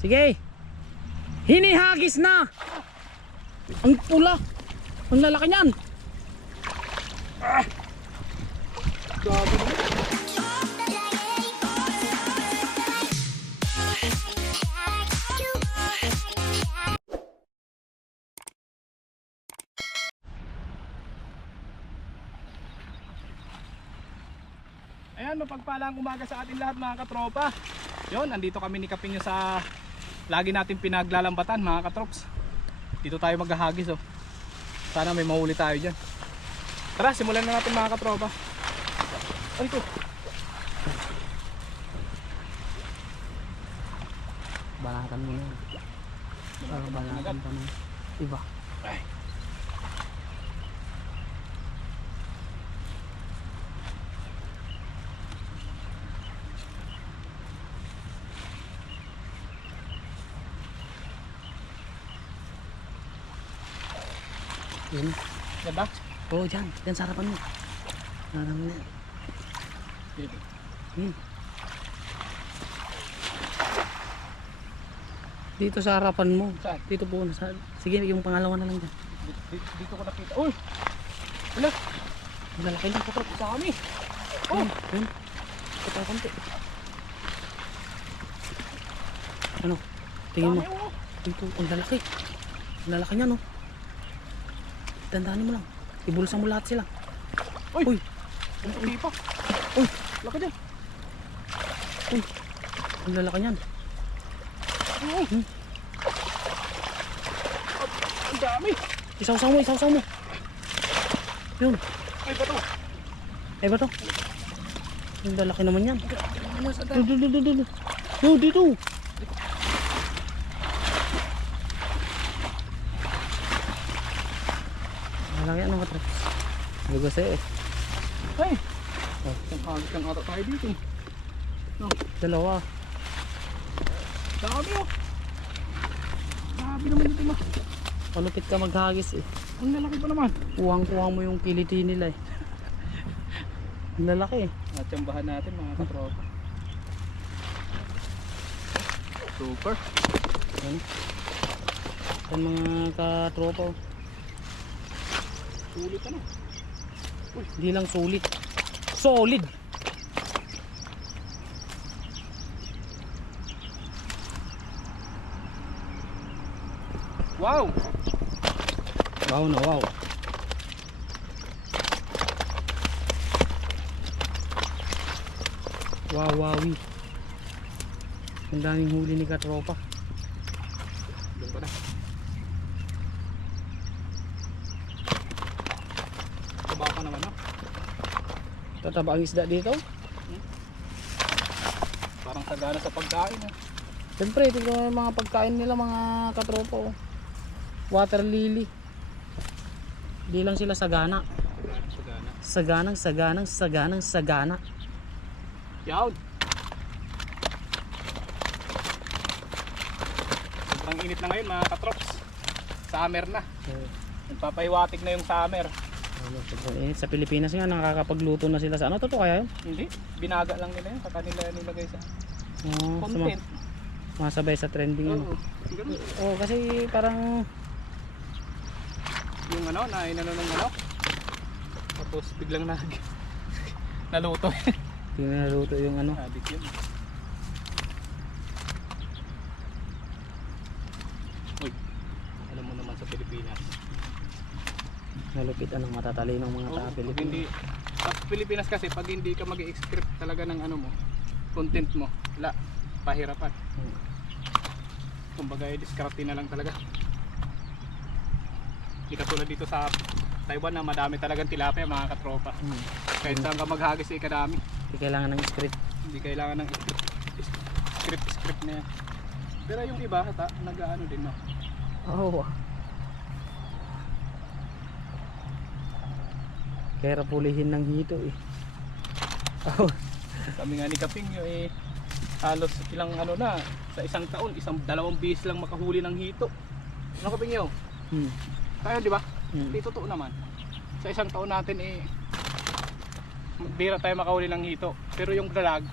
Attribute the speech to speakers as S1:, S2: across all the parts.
S1: Sige. Hinihagis na. Ang pula. Ang lalaki niyan.
S2: Gabi naman. Ayan, mapagpalang umaga sa ating lahat mga katropa. Yon, andito kami ni Kapinyo sa lagi natin pinaglalambatan mga katrops. Dito tayo maghahagis oh. Sana may mahuli tayo dyan. Tara, simulan na natin mga katropa. Ay, ito.
S1: Banatan mo. Para banatan ka na. Iba.
S2: Ay.
S1: Yun.
S2: Ganda?
S1: Oo, oh, dyan. Dyan sa harapan mo. Harapan mo. Yun. Dito sa harapan mo.
S2: Saan?
S1: Dito po. Sa... Sige, yung pangalawa na lang dyan.
S2: Dito, dito ko nakita. Uy! Wala!
S1: Ang lalaki na.
S2: Katrop sa kami!
S1: Oh! Yun. Ito pa konti. Ano? Tingin mo.
S2: Oh.
S1: Dito, ang lalaki. Ang lalaki niya, no? Dandanin mo lang. Ibulsa mo lahat sila.
S2: Uy!
S1: Uy!
S2: Puti pa!
S1: Uy!
S2: Laki din!
S1: Uy! Ang lalaki niyan.
S2: Uy!
S1: Hmm.
S2: Ang dami!
S1: Isaw-saw mo, isaw-saw mo. Yun.
S2: Ay, bato!
S1: Ay ba to? Ang lalaki naman yan.
S2: Ano sa
S1: Dito, dito, dito, dito. Yo, dito. Malaki ano ka trap? Lugas eh.
S2: Ay!
S1: Oh.
S2: Ang hagis lang ata tayo dito.
S1: Dalawa.
S2: Dami oh! Dami naman dito ma.
S1: Palupit ka maghagis eh.
S2: Ang lalaki pa naman.
S1: Kuwang-kuha mo yung kiliti nila eh. Ang lalaki eh.
S2: Natsambahan natin mga katropa. Super.
S1: Yan. Yan mga katropa. oh.
S2: Sulit ano.
S1: Hindi lang sulit. Solid.
S2: Wow!
S1: Wow na wow. Wow, wowi. Ang daming huli ni Katropa.
S2: Doon ka na. Taba pa naman no?
S1: Tataba ang isda dito.
S2: Parang sagana sa pagkain eh.
S1: Siyempre, ito yung mga pagkain nila mga Katropa. oh. Water lily. Di lang sila sagana.
S2: Sagana.
S1: Saganang, saganang, saganang, sagana.
S2: Yawn! Sobrang init na ngayon mga katrops. Summer na. Nagpapahiwatig na yung summer.
S1: Sobrang init. Sa Pilipinas nga, nakakapagluto na sila sa ano. Totoo kaya yun?
S2: Hindi. Binaga lang nila yun. Sa kanila nilagay sa
S1: mga-
S2: content.
S1: Masabay sa trending ano.
S2: Oo.
S1: Oo, kasi parang
S2: Yung ano, na inano ng ano. Tapos biglang nag naluto.
S1: Pinaluto yung ano.
S2: Adik yun. Uy, alam mo naman sa Pilipinas.
S1: Nalupit ang matatalinong mga
S2: pag
S1: Pilipinas.
S2: hindi, sa Pilipinas kasi pag hindi ka mag script talaga ng ano mo, content mo, wala, pahirapan.
S1: Hmm.
S2: Kumbaga, eh, diskarte na lang talaga. Hindi katulad dito sa Taiwan na madami talagang tilapia mga katropa.
S1: Hmm.
S2: Kahit saan ka maghagis eh kadami.
S1: Hindi kailangan ng script.
S2: Hindi kailangan ng script, script, script na yan. Pero yung iba, nag-ano din no.
S1: Oo. Oh. Kaya pulihin ng hito eh. Oh,
S2: Kami nga ni Kapingyo eh, halos ilang ano na, sa isang taon, isang dalawang bis lang makahuli ng hito. Ano Kapingyo?
S1: hmm.
S2: Tayo di ba?
S1: Hmm.
S2: Hindi totoo naman. Sa isang taon natin eh, bira tayo makahuli ng hito. Pero yung dalag,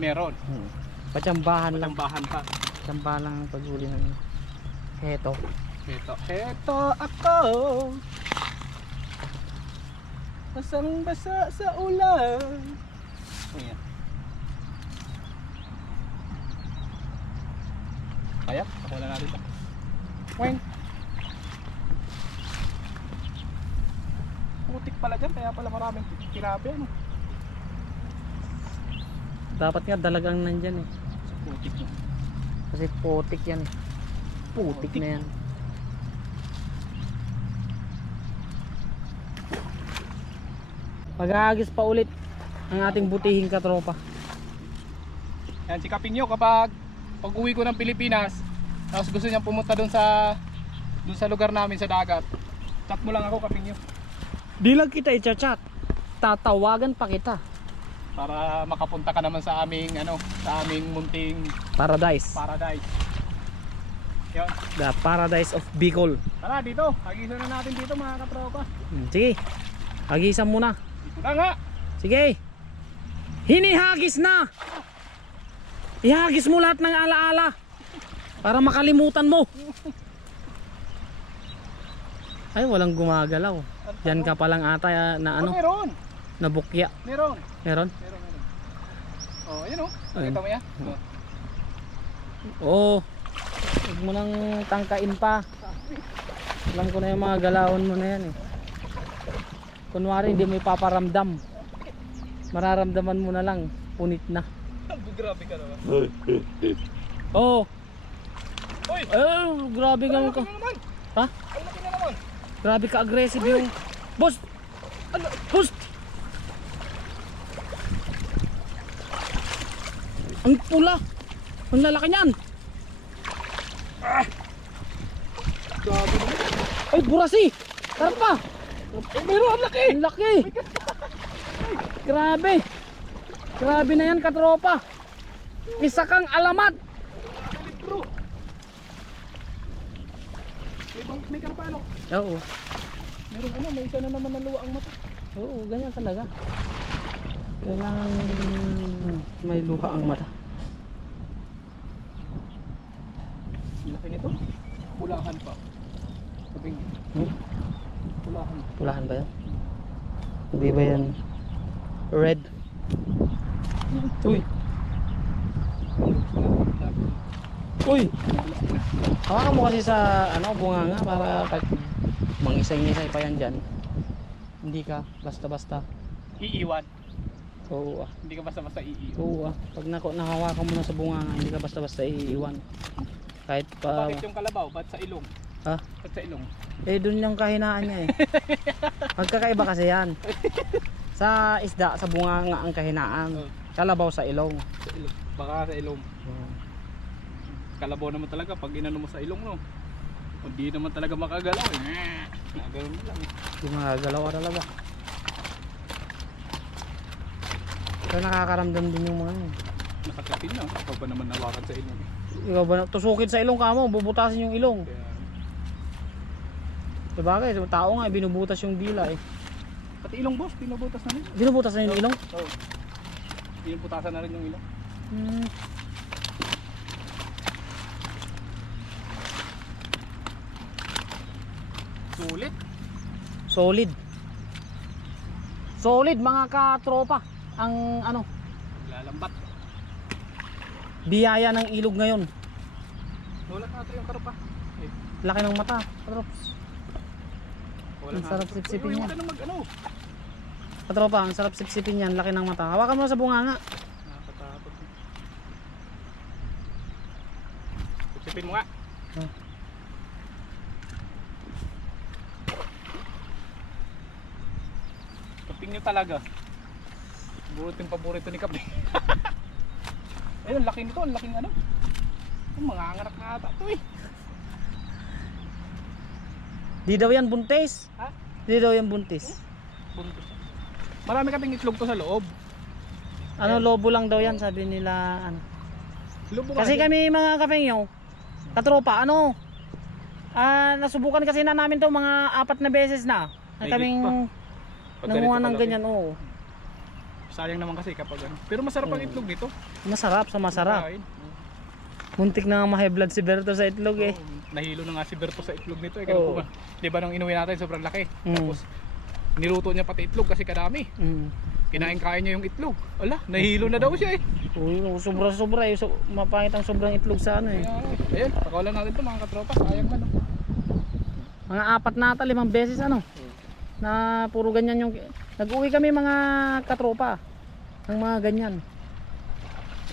S2: meron.
S1: Hmm. Patsambahan lang.
S2: Tambahan pa.
S1: Sampalang paghuli ng heto.
S2: Ito, ito ako. Basang basa sa ulan. Ayan. Kaya, pakuha na natin ito. Weng. Putik pala dyan, kaya pala maraming tinabi. Ano?
S1: Dapat nga dalagang nandyan eh.
S2: Sa putik mo.
S1: Kasi putik yan eh. Putik
S2: Putik.
S1: na yan. Pag-aagis pa ulit ang ating butihing katropa.
S2: Yan, sikapin nyo kapag pag uwi ko ng Pilipinas, tapos gusto niyang pumunta doon sa doon sa lugar namin sa dagat. Chat mo lang ako kapin nyo
S1: Di lang kita i-chat. Tatawagan pa kita.
S2: para makapunta ka naman sa aming ano, sa aming munting
S1: Paradise.
S2: paradise. Yan.
S1: The Paradise of Bicol.
S2: Tara dito, hagisan na natin dito mga katropa.
S1: Hmm, Sige. Hagisan mo na
S2: nga.
S1: Sige. Hinihagis na. Ihagis mo lahat ng alaala. Para makalimutan mo. Ay, walang gumagalaw. Yan ka palang ata ah, na
S2: Oh,
S1: ano,
S2: meron.
S1: nabukya.
S2: Meron.
S1: Meron?
S2: Meron, meron. Oh, ayun oh.
S1: Ayun.
S2: Nakita mo yan? Oh.
S1: Oo. Huwag mo nang tangkain pa. Alam ko na yung mga galawon mo na yan eh. Kunwari hindi mo ipaparamdam. Mararamdaman mo na lang. Punit na.
S2: Grabe ka naman.
S1: Oo.
S2: Uy!
S1: Eh, grabe ka ka. Ha?
S2: Ang laki na naman.
S1: Grabe ka aggressive yung... Boss! Ano? Boss! Ang pula! Ang lalaki niyan!
S2: Grabe naman.
S1: Ay, burasi! Karpa!
S2: Eh, meron ang laki.
S1: Ang laki! Grabe! Grabe na yan katropa! Isa kang alamat!
S2: May, karpano.
S1: Oo.
S2: Meron ano, may isa na naman na luwa ang mata.
S1: Oo, ganyan talaga. Kailangan may luha ang mata.
S2: Laki nito. Pulahan pa. Sabi niya.
S1: Hmm?
S2: Pulahan.
S1: Pulahan ba yan? Hindi ba yan red? Uy! Uy! Hawakan mo kasi sa ano, bunganga para pag mangisay-ngisay pa yan dyan. Hindi ka basta-basta.
S2: Iiwan.
S1: Oo ah.
S2: Hindi ka basta-basta iiwan.
S1: Oo ah. Pag nako nahawakan mo na sa bunganga, hindi ka basta-basta iiwan. Kahit pa...
S2: Bakit yung kalabaw? Ba't sa ilong?
S1: Ha?
S2: Ba't sa ilong?
S1: Eh, dun yung kahinaan niya eh. Magkakaiba kasi yan. Sa isda, sa bunganga ang kahinaan.
S2: Oh.
S1: Kalabaw sa ilong.
S2: Sa ilong. Baka sa ilong. Kalabaw naman talaga pag inano mo sa ilong no. Hindi naman talaga makagalaw eh. Nagalaw mo lang eh.
S1: Yung mga galaw talaga. Pero nakakaramdam din yung mga yun.
S2: Nakakapin na. Ikaw ba naman nawakan sa ilong.
S1: Ikaw ba, na- tusukin sa ilong ka mo, bubutasin yung ilong.
S2: Kaya,
S1: Guys, yung tao nga, binubutas yung dila eh.
S2: pati ilong boss, pinubutas na rin.
S1: Binubutas na yung ilong?
S2: Oo. Oh. Pinuputasan na rin yung ilong.
S1: Hmm.
S2: Sulit.
S1: Solid. Solid mga katropa. Ang ano,
S2: Lalambat.
S1: biyaya ng ilog ngayon.
S2: Wala ka yung karupa. Eh,
S1: Laki ng mata, katrops. Ang sarap sipsipin yan. Katropa, ang sarap sipsipin yan, laki ng mata. Hawakan mo sa bunganga.
S2: Nakakatakot. Sipsipin mo nga.
S1: Hmm.
S2: Kaping nyo talaga. Paborito yung paborito ni Kaping. Ayun, laki nito. Ang laking ano. Ang mga anganak na ata ito eh.
S1: Di daw yan buntis.
S2: Ha?
S1: Di daw yan buntis.
S2: Buntis. Marami kaping itlog to sa loob.
S1: Ano, lobo lang daw yan, sabi nila. Ano.
S2: Lubo
S1: Kasi kami mga kapengyo, katropa, ano, ah, nasubukan kasi na namin to mga apat na beses na. Na
S2: Mahigit
S1: kaming
S2: Pag
S1: nanguha ng
S2: kalaki.
S1: ganyan, oo.
S2: Sayang naman kasi kapag ano. Pero masarap ang
S1: Oo.
S2: itlog nito.
S1: Masarap sa masarap.
S2: Kain.
S1: Muntik na nga ma-high blood si Berto sa itlog eh.
S2: Oo, nahilo na nga si Berto sa itlog nito eh.
S1: Oo.
S2: Kaya ba? Di ba nung inuwi natin sobrang laki.
S1: Mm.
S2: Tapos niluto niya pati itlog kasi kadami.
S1: Mm.
S2: Kinain-kain niya yung itlog. Ala, nahilo na daw siya eh.
S1: Uy, sobra-sobra eh. So, mapangit ang sobrang itlog sa ano eh.
S2: Kaya, ayun, pakawalan natin to mga katropa. Sayang man. oh.
S1: Mga apat na ata, limang beses ano. Na puro ganyan yung... Nag-uwi kami mga katropa. Ng mga ganyan.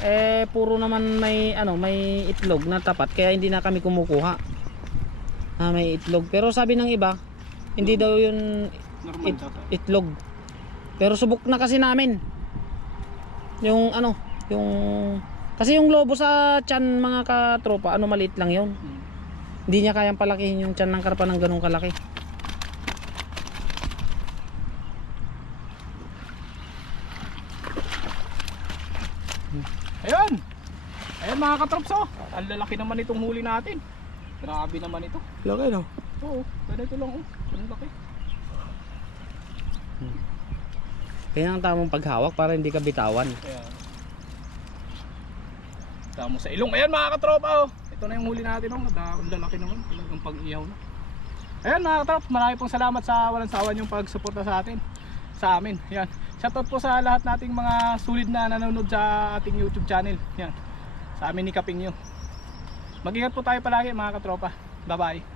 S1: Eh, puro naman may, ano, may itlog na tapat. Kaya hindi na kami kumukuha. Na may itlog. Pero sabi ng iba, hindi daw yun it, itlog. Pero subok na kasi namin. Yung ano, yung... Kasi yung lobo sa tiyan mga katropa, ano maliit lang yun.
S2: Mm.
S1: Hindi niya kayang palakihin yung tiyan ng karpa ng ganong kalaki.
S2: Ayun! Ayun mga katrops oh. Ang lalaki naman itong huli natin. Grabe naman ito.
S1: Laki no?
S2: Oo, ganito lang oh. Ang laki.
S1: Kaya ang tamang paghawak para hindi ka bitawan.
S2: Ayan. Tamo sa ilong. Ayan mga katropa oh. Ito na yung huli natin oh. Ang lalaki naman. Talagang pag-iyaw na. Ayan mga katropa. Marami pong salamat sa walang sawa yung pagsuporta sa atin. Sa amin. Ayan. Shoutout po sa lahat nating mga sulit na nanonood sa ating YouTube channel. Ayan. Sa amin ni Kapingyo. Mag-ingat po tayo palagi mga katropa. Bye bye.